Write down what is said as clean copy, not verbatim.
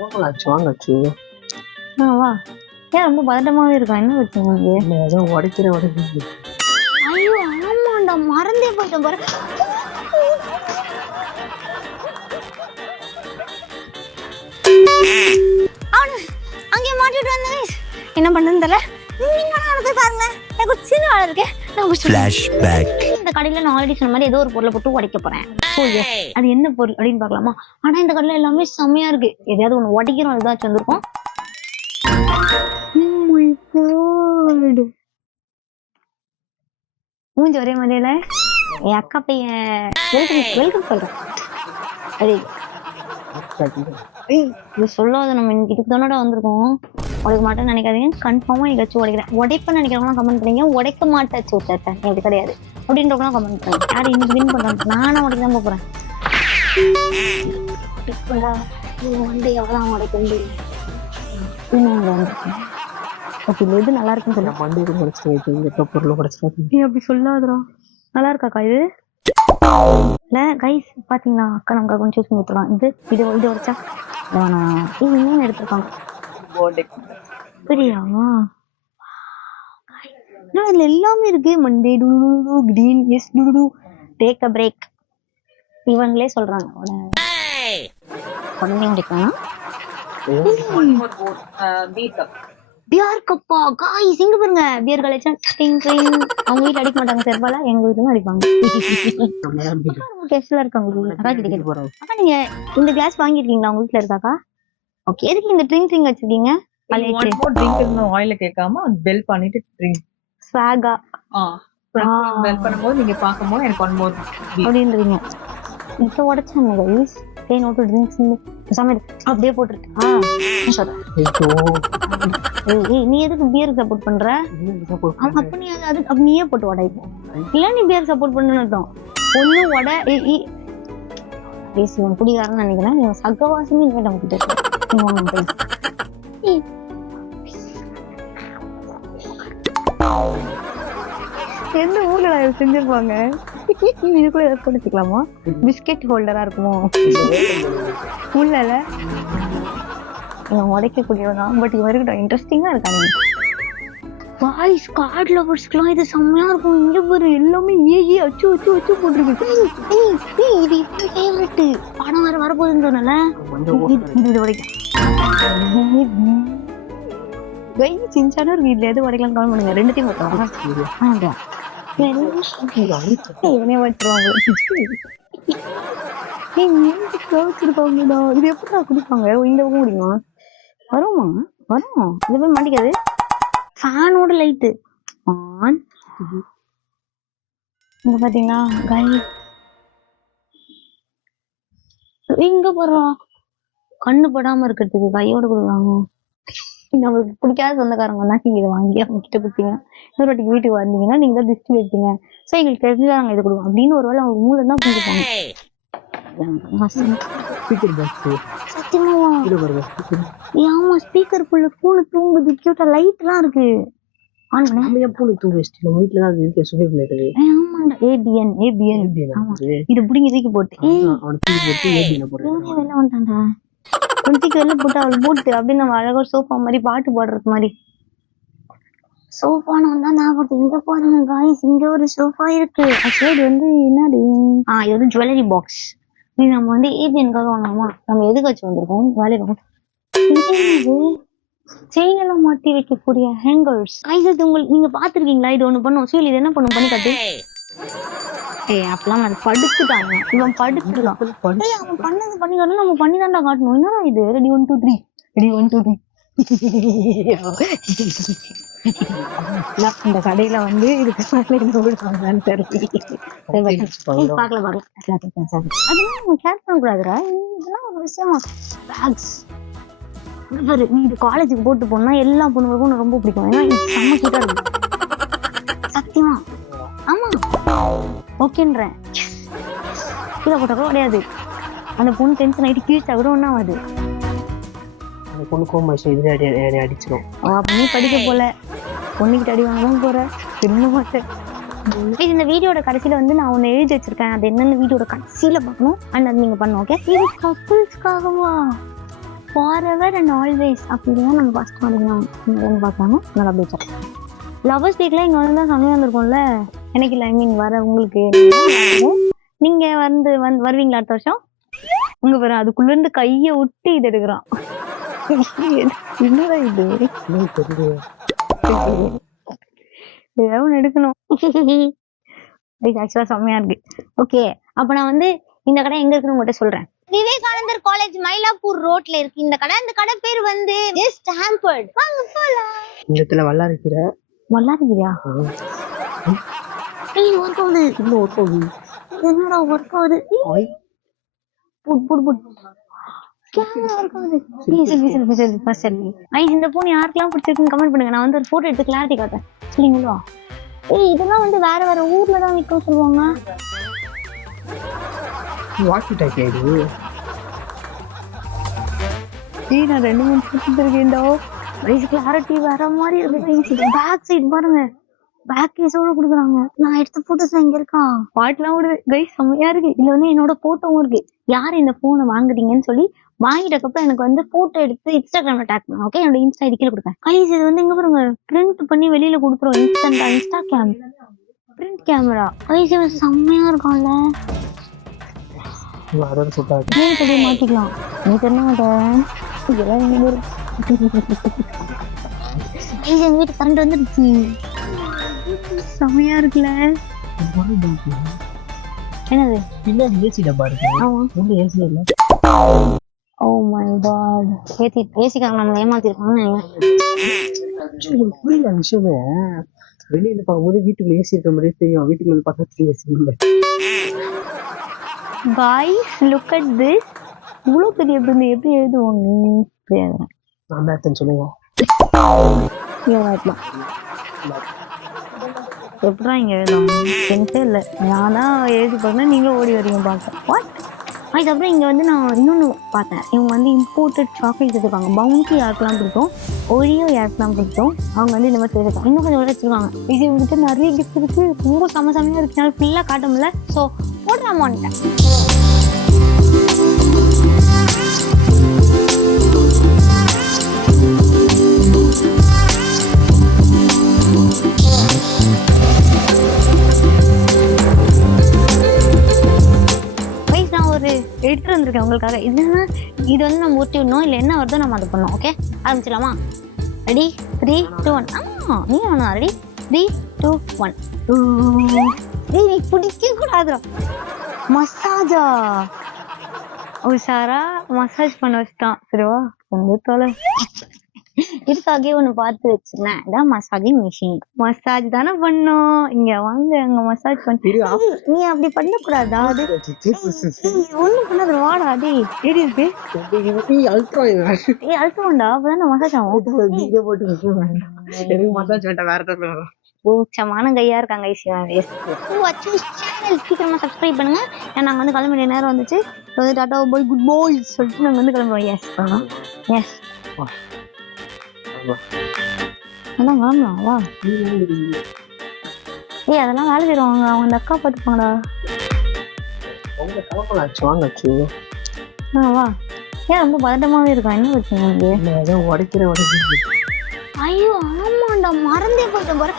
வாங்கலாச்சு வாங்கச்சு. வா. ஏன் ரொம்ப பதட்டமாவே இருக்கா? என்ன பிரச்சனை? ஏதோ உடைக்கிற. ஐயோ ஆமாண்டா, மறந்தே போயிட்டேன் பாரு. அங்கே மாட்டிட்டு வந்தேன். என்ன பண்ணுன்னு தெரியல. பாருங்க எனக்கு சின்ன ஆள் இருக்கு. இந்த கடையில நான் ஆல்ரெடி சொன்ன மாதிரி ஏதோ ஒரு பொருளை போட்டு உடைக்க போறேன். அது என்ன பொருள் அப்படின்னு பாக்கலாமா? ஆனா இந்த கடையில எல்லாமே செம்மையா இருக்கு. எதையாவது ஒண்ணு உடைக்கிறோம், ஏதாச்சும் வந்திருக்கும். மூஞ்சி ஒரே மாதிரியில என் அக்கா பையன் வெல்கம் சொல்றேன். இது சொல்லாத, நம்ம இதுக்கு தானடா வந்திருக்கோம். உடைக்க மாட்டேன்னு நினைக்காதீங்க, கன்ஃபார்மா நீங்க உடைக்கிறேன். உடைப்பேன்னு நினைக்கிறவங்களாம் கமெண்ட் பண்ணீங்க. உடைக்க மாட்டாச்சு இது கிடையாது அப்படின்றவங்களாம் கமெண்ட் பண்ணுங்க. யாரு இன்னைக்கு வின் பண்றாங்க? நானும் உடைக்க தான் போறேன். வந்து எவ்வளவு உடைக்க முடியும்? எது நல்லா இருக்குன்னு சொல்ல பொருள் நீ அப்படி சொல்லாதடா. நல்லா இருக்காக்கா இது? இல்ல கைஸ் பாத்தீங்களா, அக்கா நமக்கு கொஞ்சம் சூஸ் பண்ணி கொடுத்துருவான். இது உடைச்சா இன்னும் எடுத்துருக்காங்க. சரியாமா இதுல எல்லாமே இருக்கு. Monday to do green yes to do take a break இவங்களே சொல்றாங்க. உடனே முடிக்கலாம். பியர் கப்பா காய்ஸ் இங்க பாருங்க. Bear collection ding ding. அவங்க வீட்டுல அடிக்க மாட்டாங்க செருப்பால, எங்க வீட்டுல அடிப்பாங்க. கெஸ்ட்ல இருக்காங்க. அக்கா கிட்ட கேட்டு போறேன். அக்கா நீங்க இந்த கிளாஸ் வாங்கிருக்கீங்களா? உங்க வீட்டுல இருக்காக்கா? ஓகே, எதுக்கு இந்த ட்ரிங்க் ட்ரிங்க் வச்சிருக்கீங்க? ஆயில கேட்காம பெல் பண்ணிட்டு ட்ரிங்க் ஸ்வாகா பெல் பண்ணும்போது நீங்க பாக்கும்போது எனக்கு ஒன் மோர் அப்படின்றீங்க. இப்ப உடைச்சாங்க கைஸ். டே நோட் ட்ரிங்க்ஸ் அப்படியே போட்டுருக்கா. நீ எதுக்கு பியர் சப்போர்ட் பண்ற? அப்ப நீ அது நீயே போட்டு உடைப்போம். இல்ல நீ பியர் சப்போர்ட் பண்ணட்டும். ஒண்ணு உடை இவன் குடிகாரன்னு நினைக்கிறேன். நீங்க சகவாசமே நம்ம கிட்ட எந்த ஊர்ல செஞ்சிருப்பாங்க? இதுக்குள்ள ஏதாவது போட்டுக்கலாமா? பிஸ்கெட் ஹோல்டரா இருக்குமோ? உள்ளல இவன் உடைக்கக்கூடியவதான். பட் இவன் இருக்கட்டும், இன்ட்ரெஸ்டிங்கா இருக்காங்க. வாய்ஸ் கார்ட் லவர்ஸ்க்குலாம் இது செம்மையா இருக்கும். இங்க பாரு எல்லாமே ஏ அச்சு அச்சு அச்சு போட்டுருக்கு. இது ஃபேவரட் படம் வேற வரப்போகுதுன்னு சொன்னல. இது உடைக்க சின்சான ஒரு வீட்டுல எது உடைக்கலாம் கால் பண்ணுங்க. ரெண்டுத்தையும் பார்த்தாங்க. இவனே வச்சிருவாங்க. இது எப்படா குடிப்பாங்க? இந்த பக்கம் குடிமா வருமா? வரும். இது போய் மாட்டிக்காது. ஃபேனோட லைட்டு ஆன். இங்க பாத்தீங்களா இங்க போறோம். கண்ணு படாம இருக்கிறதுக்கு கையோட கொடுக்குறாங்க. நம்மளுக்கு பிடிக்காத சொந்தக்காரங்க நீங்க இதை வாங்கி அவங்க கிட்ட கொடுத்தீங்க. இன்னொரு வாட்டிக்கு வீட்டுக்கு வந்தீங்கன்னா நீங்க தான் திருஷ்டி வைப்பீங்க. சோ எங்களுக்கு தெரிஞ்சுதான் நாங்க இதை கொடுவோம் அப்படின்னு ஒரு வேளை அவங்க மூளை தான் புரிஞ்சுப்பாங்க. சத்தியமாவா? ஆமா, ஸ்பீக்கர் புள்ள பூனை தூங்குது. கியூட்டா லைட் எல்லாம் இருக்கு. ஆன் பண்ண பூனை தூங்க வச்சுட்டு நம்ம வீட்டுல தான் இருக்கு. சுபேபிளேட்டர். ஆமாண்டா, ஏபிஎன். ஆமா, இது புடிங்கி தூக்கி போட்டு வெளில வந்துட்டான்டா. குந்திக்கு வெளில போட்டு அவள் போட்டு அப்படின்னு நம்ம அழகா சோஃபா மாதிரி பாட்டு பாடுறது மாதிரி சோஃபான்னு வந்தா ஞாபகம். இங்க பாருங்க காய்ஸ், இங்க ஒரு சோஃபா இருக்கு. ஆக்சுவலி இது வந்து என்னது? இது வந்து ஜுவல்லரி பாக்ஸ். இது நம்ம வந்து ஏபிஎன்காக வாங்கலாமா? நம்ம எதுக்கு வச்சு வந்திருக்கோம்? வேலைக்கு செயின் எல்லாம் மாட்டி வைக்கக்கூடிய ஹேங்கர்ஸ். காய்ஸ் அது உங்களுக்கு நீங்க பாத்துருக்கீங்களா? இது ஒண்ணு பண்ணும். சரி, இது என்ன பண்ணும்? பண்ணி காட்டு. அப்பெல்லாம் அது படுத்துட்டாங்க. இவன் படுத்துட்டான். அவன் பண்ணது பண்ணி காட்டணும். நம்ம பண்ணி தான்டா காட்டணும். என்னடா இது? Ready 1 2 3 ready 1 2 3. இந்த கடையில வந்து இதுக்கு காலேஜுக்கு போட்டு போனா எல்லா பொண்ணுங்களுக்கும் ரொம்ப பிடிக்கும். ஏன்னா இது செம்ம கியூட்டா இருக்கு. சத்தியமா ஆமா ஓகேன்றேன். கீழே போட்டா கூட கிடையாது. அந்த பொண்ணு டென்ஷன் ஆயிட்டு கீழ்ச்சா கூட ஒன்னும் ஆகாது. அடிச்சிடும். நீ படிக்க போல பொண்ணுகிட்ட அடி வாங்கலாம் போற திரும்ப மாட்டேன். இந்த வீடியோட கடைசியில வந்து நான் ஒண்ணு எழுதி வச்சிருக்கேன். அது என்னன்னு வீடியோட கடைசியில பார்க்கணும். அண்ட் அது நீங்க பண்ணும். ஓகே, இது கப்புள்ஸ்க்காகவா? ஃபார்எவர் அண்ட் ஆல்வேஸ் அப்படிதான் நம்ம ஃபர்ஸ்ட் பண்ணிக்கலாம் பார்க்கலாங்க. நல்லா போயிட்டு லவர்ஸ் டேட்லாம் இங்கே வந்து தான் செம்மையாக இருந்திருக்கும்ல. எனக்கு இல்லை, ஐ மீன் வர உங்களுக்கு நீங்கள் வருவீங்களா அடுத்த வருஷம்? உங்க வர அதுக்குள்ளேருந்து கையை விட்டு இது எடுக்கிறான். என்னடா இது? ஏதாவது ஒன்று எடுக்கணும். ஆக்சுவலாக செம்மையா இருக்கு. ஓகே, அப்போ நான் வந்து இந்த கடை எங்க இருக்குன்னு உங்கள்கிட்ட சொல்றேன். விவேகானந்தர் காலேஜ் மயிலாப்பூர் ரோட்ல இருக்கு இந்த கடை. இந்த கடை பேர் வந்து ஜஸ்ட் ஹாம்பர்ட். வாங்க போலாம். இந்த இடத்துல வல்லாரிக்கீரை. வல்லாரிக்கீரையா? ஏய் ஒர்க் ஆகுது. இன்னும் ஒர்க் ஆகுது. என்னடா ஒர்க் ஆகுது? புட் கேமரா ஒர்க் ஆகுது. செல்ஃபி. இந்த போன் யாருக்கெல்லாம் பிடிச்சிருக்குன்னு கமெண்ட் பண்ணுங்க. நான் வந்து ஒரு போட்டோ எடுத்து கிளாரிட்டி காட்டுறேன். சரிங்களா? ஏய் இதெல்லாம் வந்து வேற வேற ஊர்ல தான் விற்கும் சொல்லுவாங்க. வாக்கி டாக்கி இது. ஏய் நான் 2-3 போட்டோ எடுக்கேன்டா. ரைஸ் கிளாரிட்டி வேற மாதிரி இருக்கு. பேக் சைடு பாருங்க. பேக் கேஸோட கொடுக்குறாங்க. நான் எடுத்த போட்டோஸ் இங்க இருக்கான். பாட்டுலாம் விடுது. கைஸ் செம்மையா இருக்கு. இதுல வந்து என்னோட போட்டோவும் இருக்கு. யார் இந்த போனை வாங்குறீங்கன்னு சொல்லி வாங்கிட்டதுக்கப்புறம் எனக்கு வந்து போட்டோ எடுத்து இன்ஸ்டாகிராம்ல டேக் பண்ணுங்க. ஓகே, என்னோட இன்ஸ்டா ஐடி கீழே கொடுப்பேன். கைஸ் இது வந்து எங்க பாருங்க பிரிண்ட் பண்ணி வெளியில கொடுத்துரும். இன்ஸ்டன்டா insta cam print camera. Guys இது செம்மையா இருக்கும்ல. அதோட சூப்பரா இருக்கு. நீ சொல்லி மாட்டிக்கலாம். நீ தெரிய மாட்டேன். இதெல்லாம் எங்க இருக்கு? எங்க வீட்டு கரண்ட் வந்துருச்சு. செம்மையா இருக்குல்ல. என்னது? பின்னாடி ஏசி டப்பா இருக்கு. ஆமா. உள்ள ஏசி இல்ல. Oh my God. ஏசிக்காரங்க நம்மளை ஏமாத்திருக்காங்க. புரியல விஷயமே. வெளியில பார்க்கும்போது வீட்டுக்குள்ள ஏசி இருக்க மாதிரியே தெரியும். வீட்டுக்குள்ள பக்கத்துல ஏசி இல்ல. Guys, look at this. இவ்வளோ பெரிய பிரிண்ட் எப்படி எழுதுவாங்க? புரியாது. நான் தான் சொல்லுங்க. எப்படா இங்க எழுதுவாங்க? சென்ஸே இல்லை. நான் தான் எழுதி பார்த்தேன், நீங்களும் ஓடி வரீங்க பார்க்க. வாட்? அதுக்கப்புறம் இங்கே வந்து நான் இன்னொன்று பார்த்தேன். இவங்க வந்து இம்போர்ட்டட் சாக்லேட் எடுத்துருக்காங்க. பவுன்சி யாருக்கெல்லாம் பிடிக்கும், ஒரியோ யாருக்கெல்லாம் பிடிக்கும், அவங்க வந்து இந்த மாதிரி எடுத்துருக்காங்க. இன்னும் கொஞ்சம் வச்சுருக்காங்க. இது இவங்ககிட்ட நிறைய கிஃப்ட் இருக்குது. ரொம்ப செம்மையாக இருக்குனால ஃபுல்லாக காட்ட முடியல. ஸோ போடலாமான்ட்டேன். எடுத்துட்டு வந்திருக்கேன் உங்களுக்காக. இதுன்னா இது வந்து நம்ம ஊற்றி விடணும். இல்லை என்ன வருதோ நம்ம அதை பண்ணோம். ஓகே, ஆரம்பிச்சிடலாமா? ரெடி 3 2 1. ஆமா நீ வேணும். ரெடி 3 2 1. நீ பிடிக்க கூடாதுடா. மசாஜா உஷாரா மசாஜ் பண்ண வச்சுட்டான். சரிவா வந்து தொலை. இதுக்காகவே ஒன்று பார்த்து வச்சுருந்தேன். இதான் மசாஜிங் மிஷின். மசாஜ் தானே பண்ணோம். இங்க வாங்க அங்க மசாஜ் பண்ணி. நீ அப்படி பண்ணக்கூடாதா? அது ஒன்றும் பண்ணாது. வாடா அதே ஏறி இருக்கு. அழுத்தம்டா அப்பதான் மசாஜ் ஆகும். மசாஜ் வேண்டாம், வேற ஏதாவது. ஊச்சமான கையா இருக்காங்க. சீக்கிரமா சப்ஸ்கிரைப் பண்ணுங்க. ஏன்னா நாங்க வந்து கிளம்ப வேண்டிய நேரம் வந்துச்சு. டாட்டா பாய் குட் பாய் சொல்லிட்டு நாங்க வந்து கிளம்புறோம். எஸ் எஸ் அதான் கிளம்பலாம். வா. ஏய் அதெல்லாம் வேலை செய்வாங்க. அவங்க அந்த அக்கா பார்த்துப்பாங்கடா. வா. ஏன் ரொம்ப பதட்டமாவே இருக்கும்? என்ன வச்சுங்க உடைக்கிற ஐயோ ஆமாண்டா, மறந்தே போயிட்டேன் பாரு.